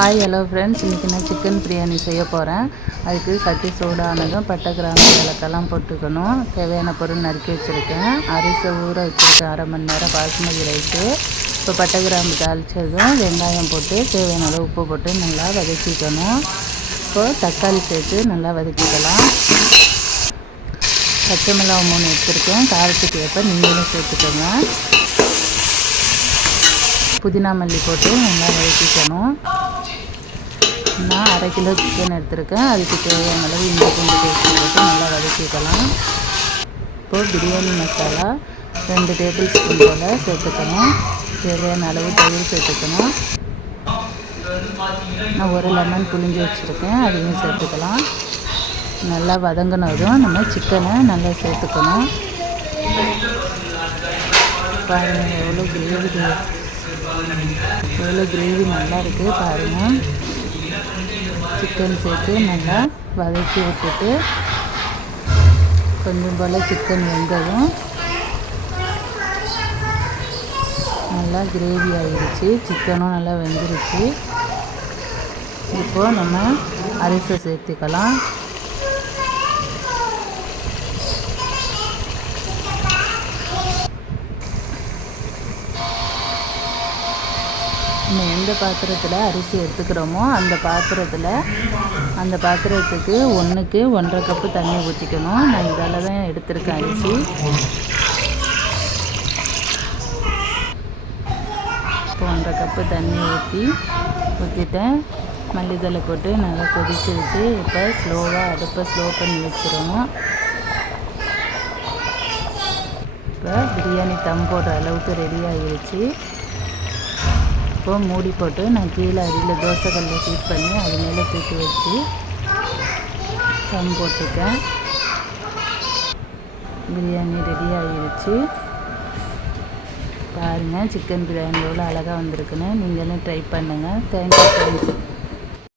Hi hello friends, இன்றைக்கி நான் chicken biryani செய்ய போகிறேன். அதுக்கு சட்டி சூடானதும் பட்டை கிராம்பு ஏலக்காய்லாம் போட்டுக்கணும். தேவையான பொருள் நறுக்கி வச்சுருக்கேன். அரிசி ஊற வச்சுருக்கேன் 1/2 மணி நேரம் பாசுமதி ரைஸு. இப்போ பட்டை கிராம்பு தாளித்ததும் வெங்காயம் போட்டு தேவையான அளவு உப்பு போட்டு நல்லா வதக்கிக்கணும். இப்போது தக்காளி சேர்த்து நல்லா வதக்கிக்கலாம். பச்சை மிளகாய் 3 எடுத்துருக்கேன். காரத்துக்கு ஏற்ப நீங்களும் சேர்த்துக்கோங்க. புதினா மல்லி போட்டு நல்லா வதக்கிக்கணும். நான் 1/2 கிலோ சிக்கன் எடுத்துருக்கேன். அதுக்கு தேவையான அளவு இஞ்சி பூண்டு பேஸ்ட் போட்டு நல்லா வதக்கிக்கலாம். இப்போது பிரியாணி மசாலா 2 டேபிள் ஸ்பூன் போல் சேர்த்துக்கணும். தேவையான அளவு தயிர் சேர்த்துக்கணும். நான் 1 லெமன் புழிஞ்சு வச்சுருக்கேன், அதையும் சேர்த்துக்கலாம். நல்லா வதங்கினதும் நம்ம சிக்கனை நல்லா சேர்த்துக்கணும். பாருங்கள் எவ்வளோ கிரேவி நல்லா இருக்குது பாருங்கள். சிக்கன் சேர்த்து நல்லா வதக்கி விட்டுட்டு கொஞ்சம் போல் சிக்கன் வெந்ததும் நல்லா கிரேவி ஆகிடுச்சு. சிக்கனும் நல்லா வெந்துருச்சு. இப்போது நம்ம அரிசி சேர்த்துக்கலாம். நம்ம எந்த பாத்திரத்தில் அரிசி எடுத்துக்கிறோமோ அந்த பாத்திரத்துக்கு 1க்கு 1.5 கப்பு தண்ணி ஊற்றிக்கணும். நான் இதால் தான் எடுத்திருக்கேன் அரிசி. இப்போ 1.5 கப்பு தண்ணி ஊற்றிட்டேன். மல்லித்தலை போட்டு நல்லா கொதிச்சிருச்சு. இப்போ அடுப்பை ஸ்லோ பண்ணி வச்சிடணும். இப்போ பிரியாணி தம் போடுற அளவுக்கு ரெடி ஆகிடுச்சு. இப்போது மூடி போட்டு நான் கீழே அடியில் தோசைக்கல்ல ஹீட் பண்ணி அது மேலே தூக்கி வச்சு தம் போட்டிருக்கேன். பிரியாணி ரெடி ஆகிடுச்சு. பாருங்கள் சிக்கன் பிரியாணி எவ்வளோ அழகாக வந்திருக்குன்னு. நீங்களும் ட்ரை பண்ணுங்கள். Thank you friends.